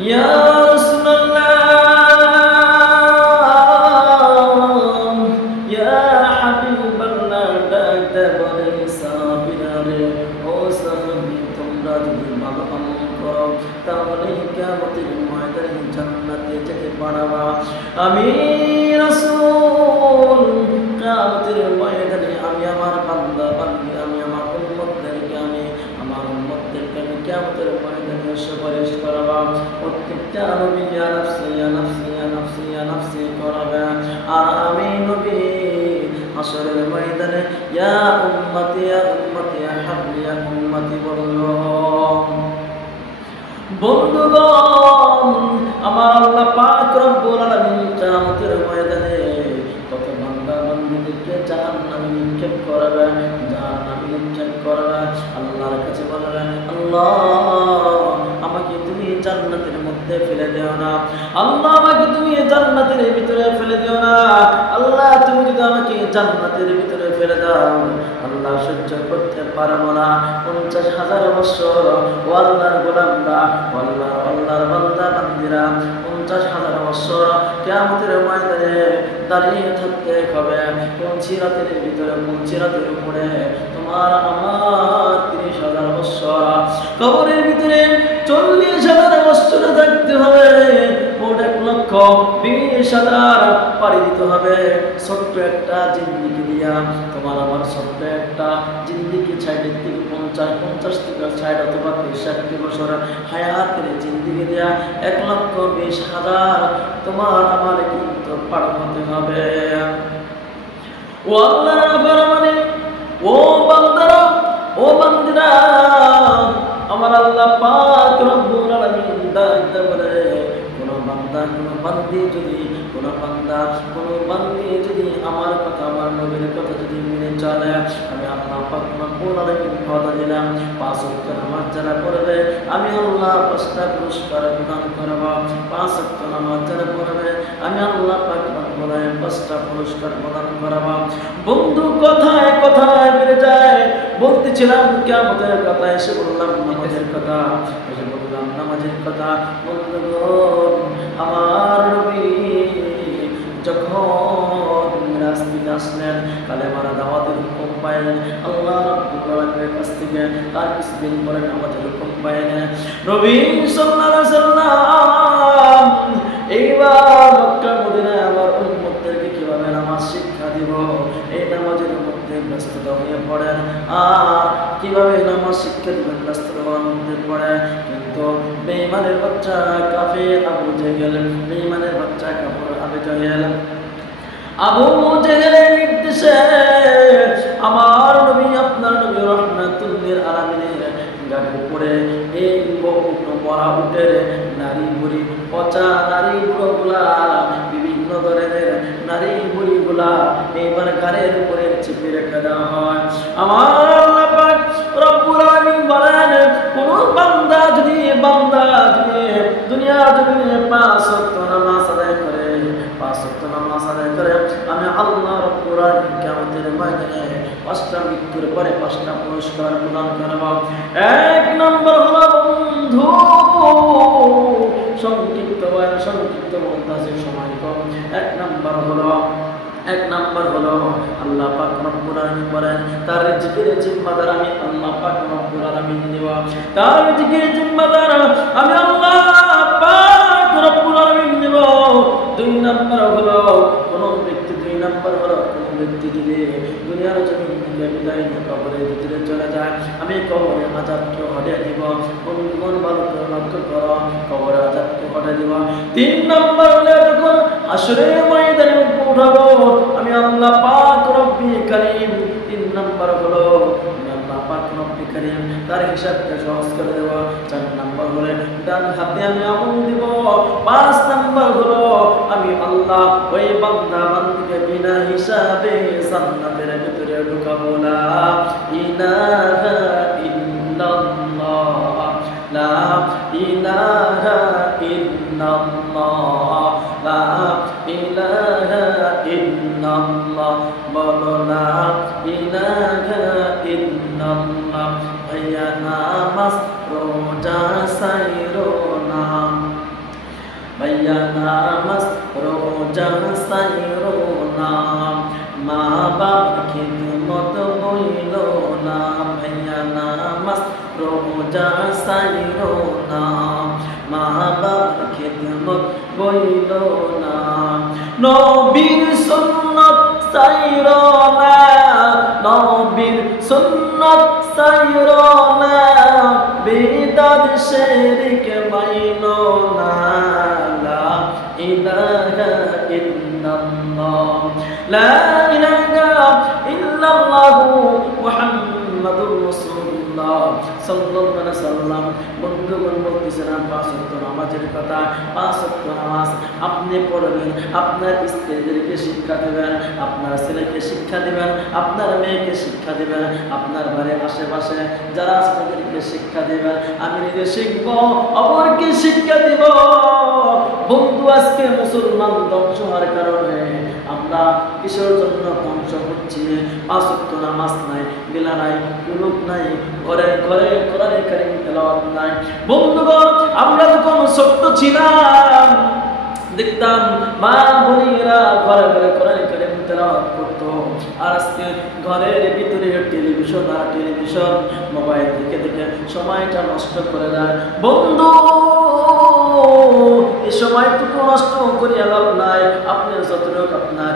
ইয়া রাসূলুল্লাহ ইয়া হাবিবাল্লাহ ডাকতে বলে সাহাবীরা ও সাহাবী তোমরা যদি ভালো আমল করো তাহলে কিয়ামতের ময়দানে জান্নাতে যেতে পারবা। আমি রাসূল কিয়ামতের ময়দানে আমি আমার বান্দা বান্দি আমি আমার উম্মতদেরকে আমি কিয়ামতের ময়দানে সুপারিশ করবা। প্রত্যেকটা নবী ইয়া নাফসি ইয়া নাফসি ইয়া নাফসি ইয়া নাফসি করবে, আর আমি নবী হাশরের ময়দানে ইয়া উম্মতি ইয়া উম্মতি ইয়া হাবলি ইয়া উম্মতি বললো। বন্ধুগণ, আমার আল্লাহ পাক রব্বুল আলামিন কিয়ামতের ময়দানে কত বান্দা বান্দীদেরকে জাহান্নামে নিক্ষেপ করবে, জাহান্নামে নিক্ষেপ করবে। আল্লাহর কাছে বলবেন, আল্লাহ আমাকে তুমি জান্নাতের মধ্যে ফেলে দিও না, আল্লাহ আমাকে তুমি জান্নাতের ভিতরে ফেলে দিও না। আল্লাহ তুমি যদি আমাকে জান্নাতের ভিতরে ফেলে দাও, আল্লাহ সহ্য করতে পারবো না। 50,000 বছর ও আল্লাহর গোলামরা, আল্লাহর বান্দা বান্দিরা 50,000 বছর কিয়ামতের ময়দানে দাঁড়িয়ে থাকতে হবে। সিরাতের ভিতরে, সিরাতের উপরে তোমার আমার 30,000 বছর, কবরের ভিতরে 40,000 বছর থাকতে হবে। মোট 1,20,000 পাড়ি দিতে হবে ছোট্ট একটা জিন্দিগি দিয়া। তোমার আমার ছোট্ট একটা জিন্দিগি 60 থেকে 50 থেকে 60 অথবা 60 বছর হায়াতের জিন্দিগি দিয়া 1,20,000 তোমার আমার কিন্তু পার হতে হবে। ও আল্লাহর ফরমানে, ও বান্দারা, ও বান্দিরা, আমার আল্লাহ পাক রব্বুল আলামিন ডাকতে বলে, কোন বান্দা কোন বান্দি যদি আমার কথা আমার নবীর কথা যদি মেনে চলে, আমি আল্লাহ পাক রব্বুল আলামিন কথা দিলাম 5 ওয়াক্ত নামাজ যারা পড়বে আমি আল্লাহ 5টা পুরস্কার প্রদান করব। 5 ওয়াক্ত নামাজ যারা পড়বে আমি আল্লাহ পাক রব্বুল আলামিন 5টা পুরস্কার প্রদান করব। বন্ধু, কথায় কথায় বেড়ে যায়। বলতেছিলাম কিয়ামতের কথা, এসে বললাম নামাজের কথা, এসে বললাম নামাজের কথা। বন্ধুগণ, আমার নবী যখন মিরাজ থেকে আসলেন, কালেমার দাওয়াতের হুকুম পাইলেন আল্লাহ রাব্বুল আলামিনের কাছ থেকে, তার কিছুদিন পরে নামাজের হুকুম পাইলেন নবী সাল্লাল্লাহু আলাইহি ওয়াসাল্লাম। এইবার মক্কা মদিনায় আমার উম্মতদেরকে কিভাবে নামাজ শিক্ষা দিব, এই নামাজের মধ্যে ব্যস্ততা হয়ে পড়েন। আর কিভাবে নামাজ শিক্ষা দিবেন, ব্যস্ততা হওয়ার মধ্যে পড়ে। কিন্তু বেঈমানের বাচ্চা কাফের আবু জেহেল, বেঈমানের বাচ্চা কাফের আবু জেহেলের নির্দেশে আমার নবী, আপনার নবী রাহমাতুল লিল আলামিনের গাড়ির উপরে এই মরা উটের নারী বুড়ি, পচা নারী বুড়োগুলা, বিভিন্ন ধরনের নারী বুড়িগুলা এইবার গাড়ির উপরে চেপে রেখে দেওয়া হয়। আমার আল্লাহ পাক রব্বুল আলামিন বলেন, কোন বান্দা যদি দুনিয়া যদি 5 ওয়াক্ত নামাজ আদায় করে, 5 ওয়াক্ত নামাজ আদায় করে, আমি আল্লাহ রব্বুল আলামিন কিয়ামতের ময়দানে 5টা মৃত্যুর পরে 5টা পুরস্কার প্রদান করব। 1 নম্বর হলো বন্ধু, সংক্ষিপ্ত বলতেছে, সময় কম। 1 নম্বর হলো আল্লাহ পাক রব্বুল আলামিন বলেন, তার রিজকের জিম্মাদার আমি আল্লাহ পাক রব্বুল আলামিন দেব। তার রিজকের জিম্মাদার আমি আল্লাহ পাক রব্বুল আলামিন দেব। 2 নম্বর হলো কোন ব্যক্তি যদি দুনিয়ার জমিন থেকে বিদায় নিয়ে কবরের ভিতরে চলে যায়, আমি কবরের আযাবকে হটিয়ে দিব। কোন ভালো করে লক্ষ্য করো, কবরের আযাবকে হটিয়ে দিব। 3 নম্বর হলো যখন হাশরের ময়দানে উঠাবো আমি আল্লাহ পাক রব্বি কারীম। 3 নম্বর হলো আমি আল্লাহ পাক রব্বি কারীম তার হিসাবকে সহজ করে দেব। 4 নম্বর হলো ডান হাতে আমি আমল দিব। 5 নম্বর হলো আমি আল্লাহ ওই বান্দা বান্দিকে বিনা হিসাবে জান্নাতের ভিতরে ঢুকাবো। লা ইলাহা ইল্লাল্লাহ, লা ইলাহা ইল্লাল্লাহ, লা ইলাহা ইল্লাল্লাহ, বলো লা ইলাহা ইল্লাল্লাহ। ভাইয়া নামাজ রোজা সাইরো না। নামাজ রোজা সাইরো না, মা বাবার খিদমত বইল না, ভাইয়া নামাজ রোজা সাইরো না, মা বাবার খিদমত বইল না, নবীর সুন্নাত সাইরো না, নবীর সুন্নাত সাইরো না, বিদআত শিরক মাইনো না, লা ইলাহা ইল্লাল্লাহ, লা ইলাহা ইল্লাল্লাহ মুহাম্মাদুর রাসূলুল্লাহ সাল্লাল্লাহু আলাইহি ওয়াসাল্লাম। বন্ধুগণ বলতেছেন পাঁচ ওয়াক্ত নামাজের কথা। পাঁচ ওয়াক্ত নামাজ আপনি পড়বেন, আপনার স্ত্রীদেরকে শিক্ষা দেবেন, আপনার ছেলেকে শিক্ষা দেবেন, আপনার মেয়েকে শিক্ষা দেবেন, আপনার বাড়ির আশেপাশে যারা আছে তাদেরকে শিক্ষা দেবেন। আমি নিজে শিখব, অপরকে শিক্ষা দিব। বন্ধু আজকে মুসলমান ধ্বংস হওয়ার কারণে আমরা কিসের জন্য ধ্বংস হচ্ছি? পাঁচ ওয়াক্ত নামাজ নাই, বেলা নাই, কুলুপ নাই, ঘরে ঘরে কোরআন কারীম তেলাওয়াত নাই। বন্ধুগণ আমরা যখন ছোট্ট ছিলাম দেখতাম মা বোনেরা ঘরে ঘরে কোরআন কারীম তেলাওয়াত করতো, আর আজকে ঘরের ভিতরে টেলিভিশন আর টেলিভিশন, মোবাইল দেখে দেখে সময়টা নষ্ট করে দেয়। বন্ধু এই সময়টুকু নষ্ট করিয়া লাভ নাই। আপনি যতটুকু আপনার